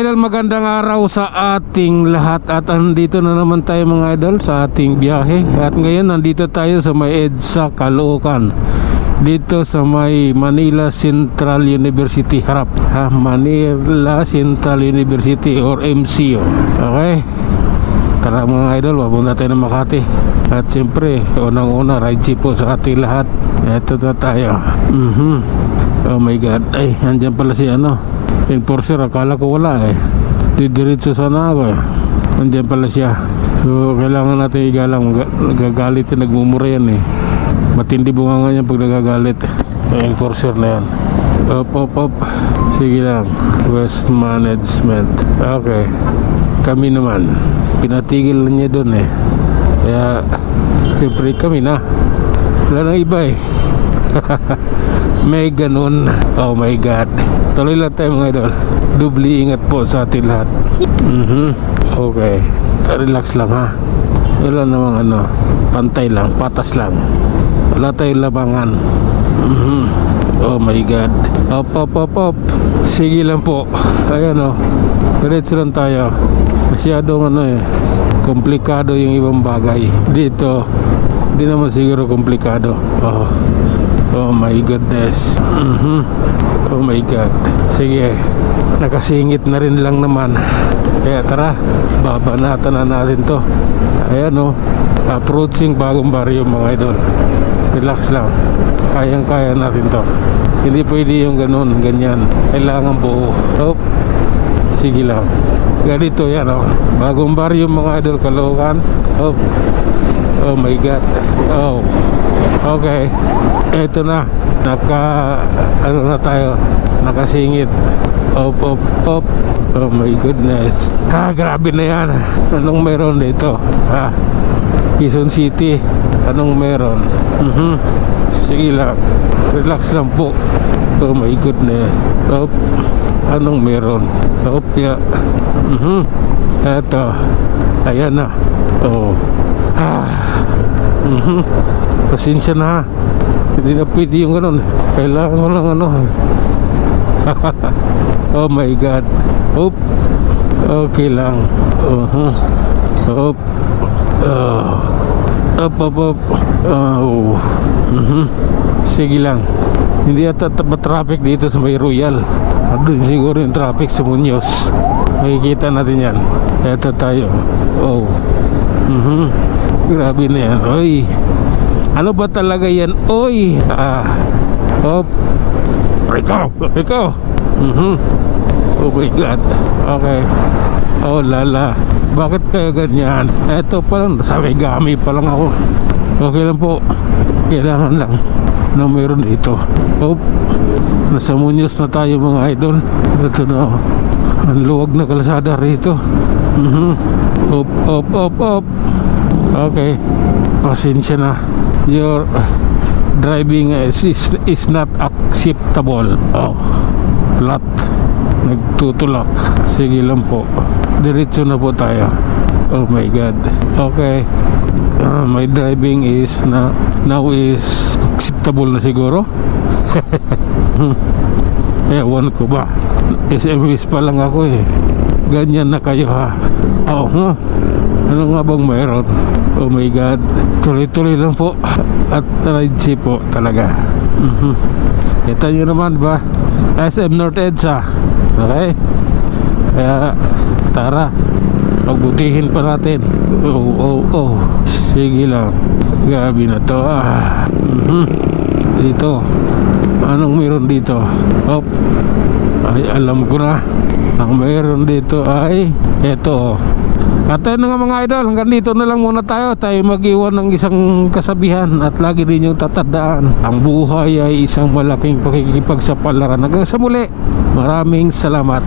idol, magandang araw sa ating lahat. At andito na naman tayo mga idol sa ating biyahe. At ngayon nandito tayo sa may EDSA Caloocan, dito sa may Manila Central University harap ha, Manila Central University or MCO. Okay, tara mga idol, papunta tayo ng Makati. At siyempre, unang-una, ride jeep po sa ating lahat. Ito na tayo. Oh my god, ay, andyan pala si enforcer. Akala ko wala didiretso sana ako andyan pala siya. So kailangan natin igalang. Nagagalit, nagmumura yan matindi bunga niya pag nagagalit. Enforcer na yan. Up. Sige lang. West Management. Okay, kami naman pinatigil niya dun kaya siyempre kami na, wala nang iba may ganun. Oh my god, tuloy lang tayo mga idol. Dubli ingat po sa ating lahat. Okay, relax lang ha. Wala namang pantay lang, patas lang, wala tayong labangan. Oh my god. Up. Sige lang po. Ayan diretso lang tayo. Masyadong komplikado yung ibang bagay dito. Hindi naman siguro komplikado. Oh my goodness. Oh my god. Sige, nakasingit na rin lang naman. Kaya tara, babanatan na natin to. Ayan approaching bagong baryo mga idol. Relax lang, kayang-kaya natin to. Hindi pwede yung ganyan. Kailangan buo. Sige lang. Ganito yan bagong baryo mga idol, Caloocan. Oh my god. Okay, eto na, na tayo, nakasingit. Up. Oh my goodness. Grabe na yan. Anong meron dito Quezon City, anong meron? Sige lang, relax lang po. Oh my goodness. Anong meron? Yeah. Eto, ayan na. Pasensya na, hindi na pwede yung ganun. Kailangan ko lang oh my god. Okay lang. Up. Sige lang. Hindi ata traffic dito sa may Royal. Doon siguro yung traffic sa Muñoz. Makikita natin yan. Eto tayo. Grabe na yan. Oy, ano ba talaga yan? Oy. Rico. Oh my god. Okay. Oh lala, bakit kaya ganyan? Eto pa lang, sa Megami pa lang ako. Okay lang po, kailangan lang na meron dito. Nasa Muñoz na tayo mga idol. Ito na ang luwag na kalsada rito. Up. Okay, pasensya na. Your driving is not acceptable. Flat, nagtutulak. Sige lang po, diretso na po tayo. Oh my god. Okay, my driving is now is acceptable na siguro. Ewan ko ba, SMS pa lang ako ganyan na kayo ha. Ano nga bang mayroon? Oh my god, tuloy lang po. At ride jeep po talaga. Kita nyo naman ba, SM North EDSA. Okay, kaya tara, pagbutihin pa natin. Sige lang. Grabe na to Dito, anong meron dito? Ay, alam ko na. Ang meron dito ay eto. At ayun na nga mga idol, hanggang dito na lang muna tayo. Tayo mag-iwan ng isang kasabihan at lagi ninyong tatandaan, ang buhay ay isang malaking pakikipagsapalaran. Hanggang sa muli, maraming salamat.